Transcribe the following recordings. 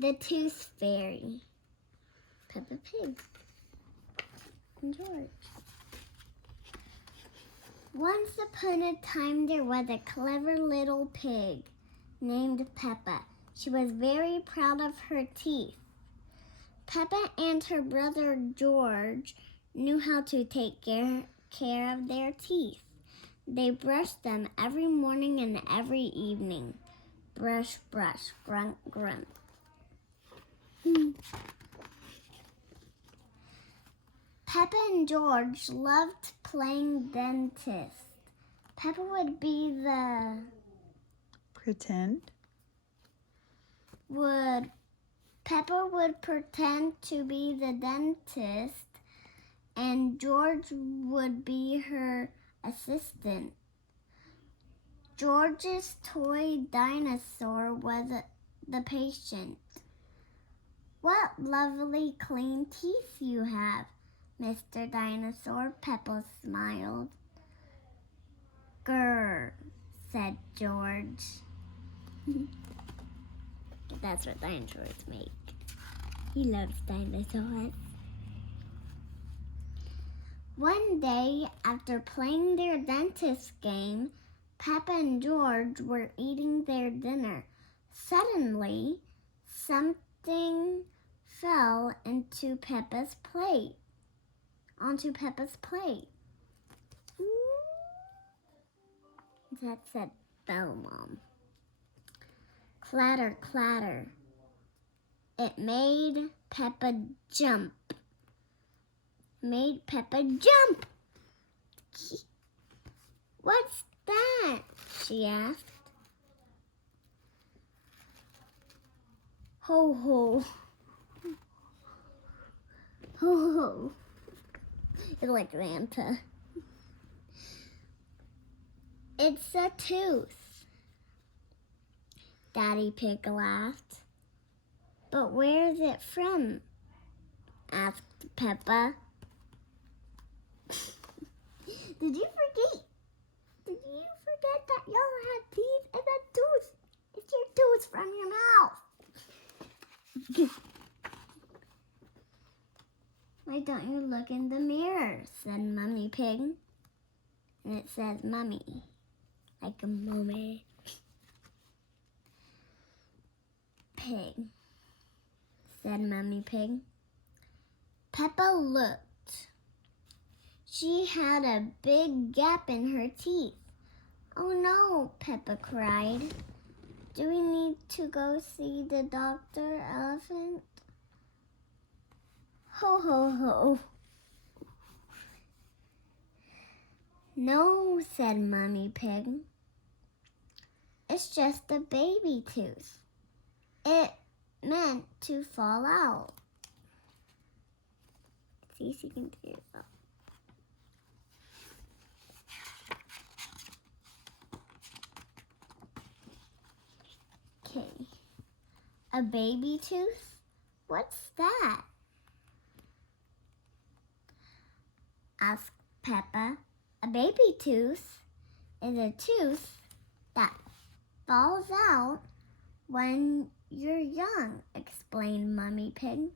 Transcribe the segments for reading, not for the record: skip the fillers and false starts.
The Tooth Fairy. Peppa Pig and George. Once upon a time, there was a clever little pig named Peppa. She was very proud of her teeth. Peppa and her brother George knew how to take care of their teeth. They brushed them every morning and every evening. Brush, brush, grunt, grunt. Peppa and George loved playing dentist. Peppa would be the... Peppa would pretend to be the dentist, and George would be her assistant. George's toy dinosaur was the patient. What lovely clean teeth you have, Mr. Dinosaur, Peppa smiled. Grr, said George. That's what dinosaurs make. He loves dinosaurs. One day, after playing their dentist game, Peppa and George were eating their dinner. Suddenly, something fell onto Peppa's plate. That said, "Bell, Mom." Clatter, clatter. It made Peppa jump. What's that? She asked. Ho, ho. Ho, ho. It's like Santa. It's a tooth. Daddy Pig laughed. But where is it from? Asked Peppa. Did you forget that y'all had teeth and a tooth? It's your tooth from your mouth. Why don't you look in the mirror? Said Mummy Pig. And it says Mummy, like a mummy. Pig, said Mummy Pig. Peppa looked. She had a big gap in her teeth. Oh no, Peppa cried. Do we need to go see the Dr. Elephant? Ho, ho, ho. No, said Mummy Pig. It's just a baby tooth. It meant to fall out. See if you can do it up. Okay. A baby tooth? What's that? Asked Peppa. A baby tooth is a tooth that falls out when you're young, explained Mummy Pig.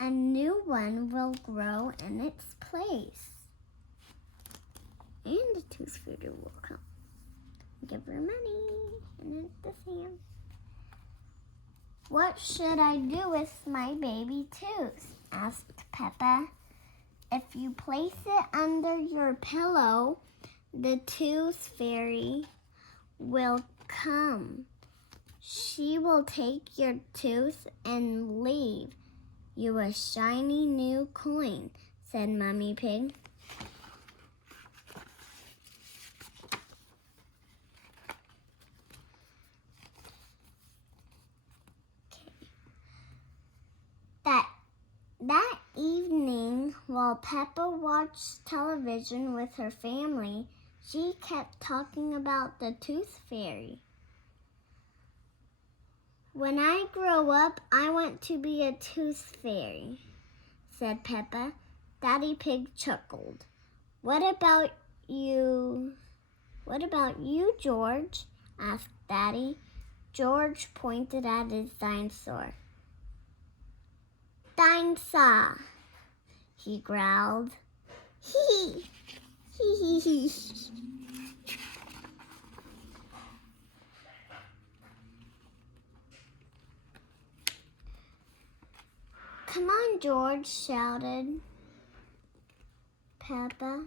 A new one will grow in its place. And the tooth fairy will come. Give her money and it's the same. What should I do with my baby tooth? Asked Peppa. If you place it under your pillow, the tooth fairy will come. She will take your tooth and leave you a shiny new coin, said Mummy Pig. That evening, while Peppa watched television with her family, she kept talking about the tooth fairy. When I grow up, I want to be a tooth fairy, said Peppa. Daddy Pig chuckled. What about you, George? Asked Daddy. George pointed at his dinosaur. "Dinosaur," he growled. "Hee hee hee hee." "Come on, George," shouted Peppa.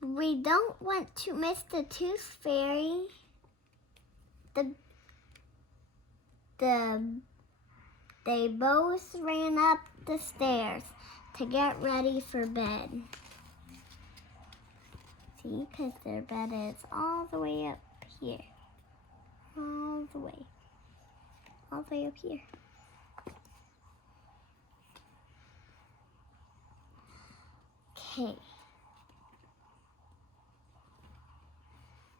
"We don't want to miss the Tooth Fairy." They both ran up the stairs to get ready for bed. See, because their bed is all the way up here. All the way up here. Okay.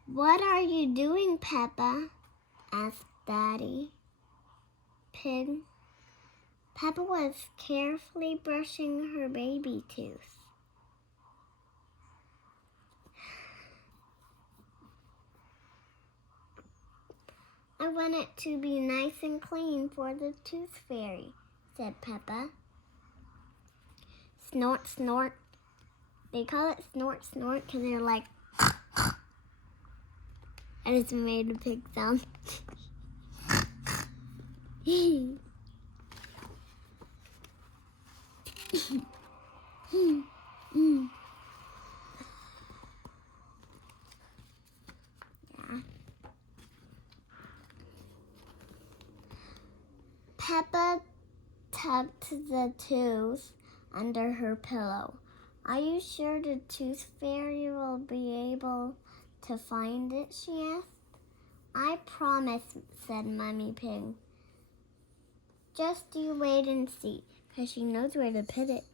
"What are you doing, Peppa?" asked Daddy Pig. Peppa was carefully brushing her baby tooth. "I want it to be nice and clean for the Tooth Fairy," said Peppa. Snort, snort. They call it snort, snort because they're like, I just made a pig sound. Yeah. Peppa tucked the tooth under her pillow. "Are you sure the Tooth Fairy will be able to find it?" she asked. "I promise," said Mummy Pig. "Just you wait and see," because she knows where to put it.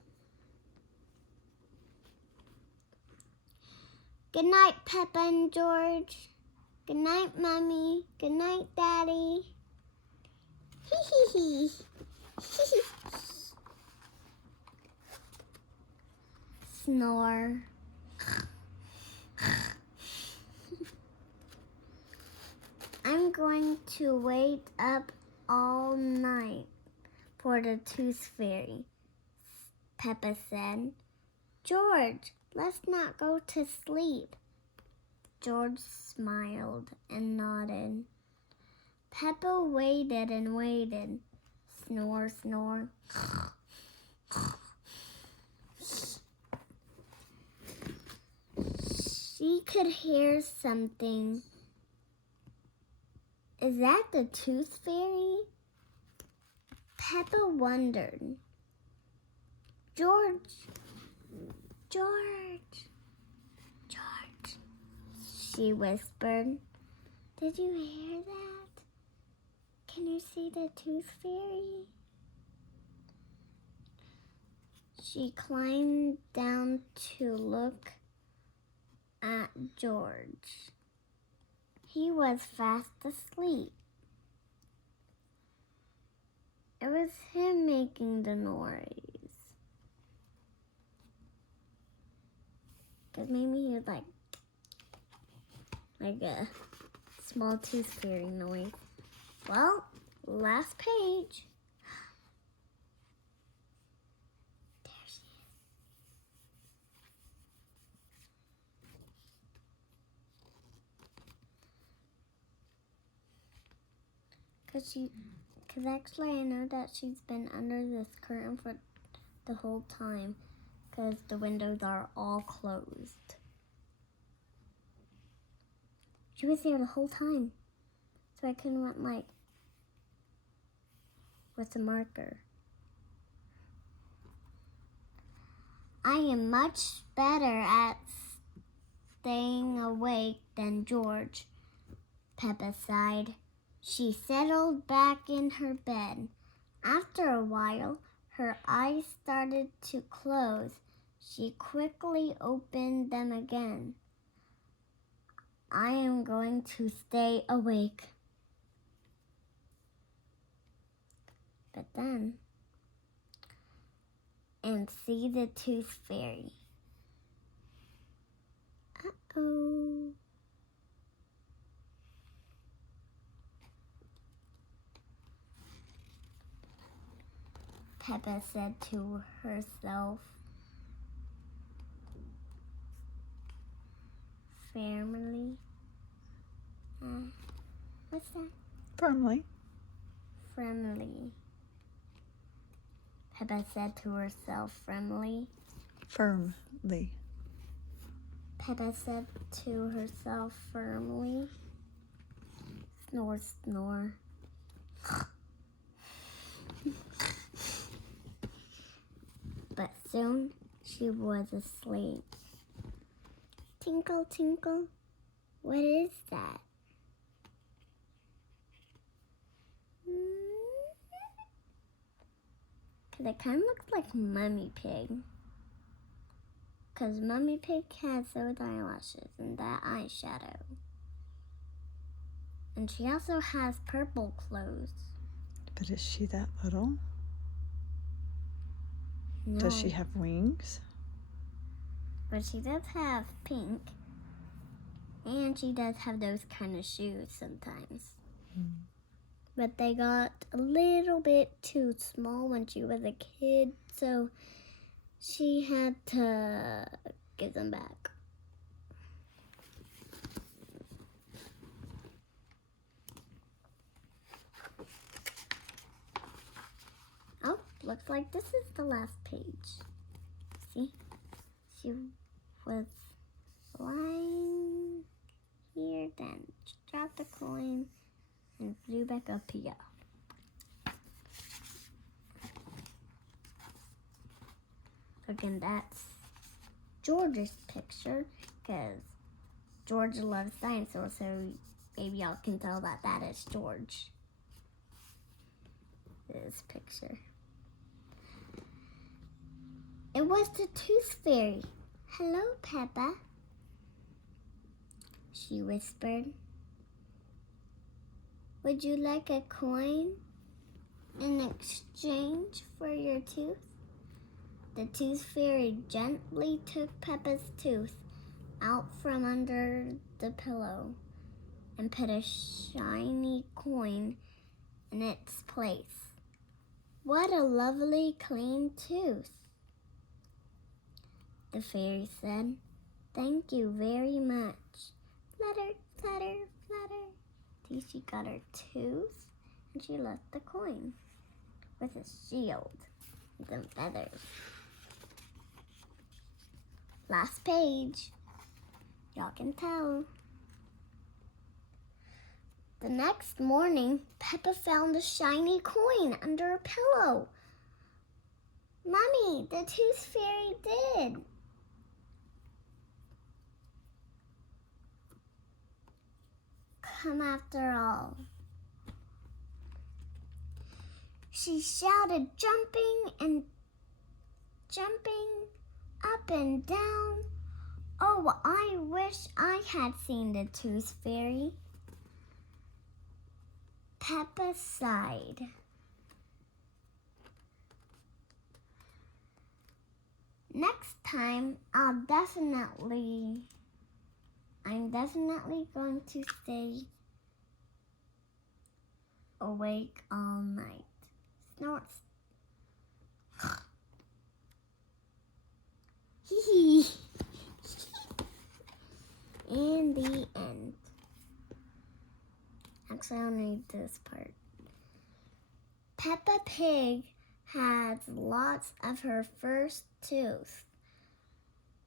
"Good night, Peppa and George. Good night, Mummy. Good night, Daddy." Hee hee hee. Snore. "I'm going to wait up all night for the Tooth Fairy," Peppa said. "George, let's not go to sleep." George smiled and nodded. Peppa waited and waited. Snore, snore. She could hear something. Is that the Tooth Fairy? Peppa wondered. "George, George, George," she whispered. "Did you hear that? Can you see the Tooth Fairy?" She climbed down to look at George. He was fast asleep. It was him making the noise. Because maybe he was like a small Tooth Fairy noise. Well, last page. There she is. Because actually I know that she's been under this curtain for the whole time because the windows are all closed. She was there the whole time. So I couldn't went with a marker. "I am much better at staying awake than George," Peppa sighed. She settled back in her bed. After a while, her eyes started to close. She quickly opened them again. "I am going to stay awake." But then, and see the Tooth Fairy. Uh-oh. Peppa said to herself. Firmly. What's that? Firmly. Firmly. Peppa said to herself firmly. Firmly. Peppa said to herself firmly. Snore, snore. But soon she was asleep. Tinkle, tinkle. What is that? Because it kind of looks like Mummy Pig. Because Mummy Pig has those eyelashes and that eyeshadow. And she also has purple clothes. But is she that little? No. Does she have wings? But she does have pink. And she does have those kind of shoes sometimes. But they got a little bit too small when she was a kid, so she had to give them back. Oh, looks like this is the last page. See? She was lying here, then she dropped the coin and flew back up here. Again, that's George's picture, because George loves dinosaurs, so maybe y'all can tell that that is George. This picture. It was the Tooth Fairy. Hello, Peppa, she whispered. Would you like a coin in exchange for your tooth? The Tooth Fairy gently took Peppa's tooth out from under the pillow and put a shiny coin in its place. What a lovely clean tooth, the fairy said. Thank you very much. Flutter, flutter, flutter. Till she got her tooth and she left the coin with a shield and some feathers. Last page. Y'all can tell. The next morning, Peppa found a shiny coin under her pillow. Mommy, the Tooth Fairy did. Come after all. She shouted, jumping up and down. Oh, I wish I had seen the Tooth Fairy. Peppa sighed. Next time, I'm definitely going to stay awake all night. Snorts. In the end. Actually, I'll read this part. Peppa Pig has lots of her first tooth.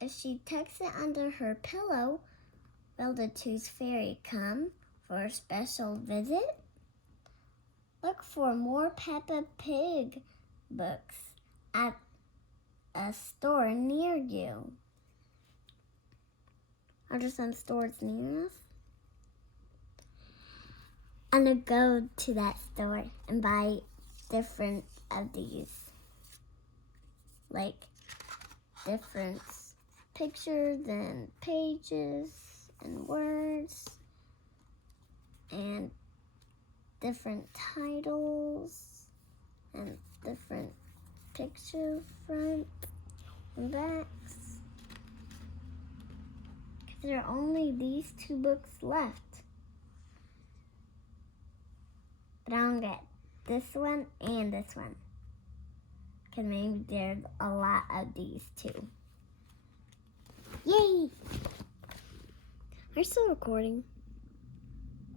If she tucks it under her pillow, will the Tooth Fairy come for a special visit? Look for more Peppa Pig books at a store near you. Are there some stores near us? I'm gonna go to that store and buy different of these. Like different pictures and pages and words and different titles and different picture front and backs. Because there are only these two books left. But I'll get this one and this one. Because maybe there's a lot of these too. Yay! Are you still recording?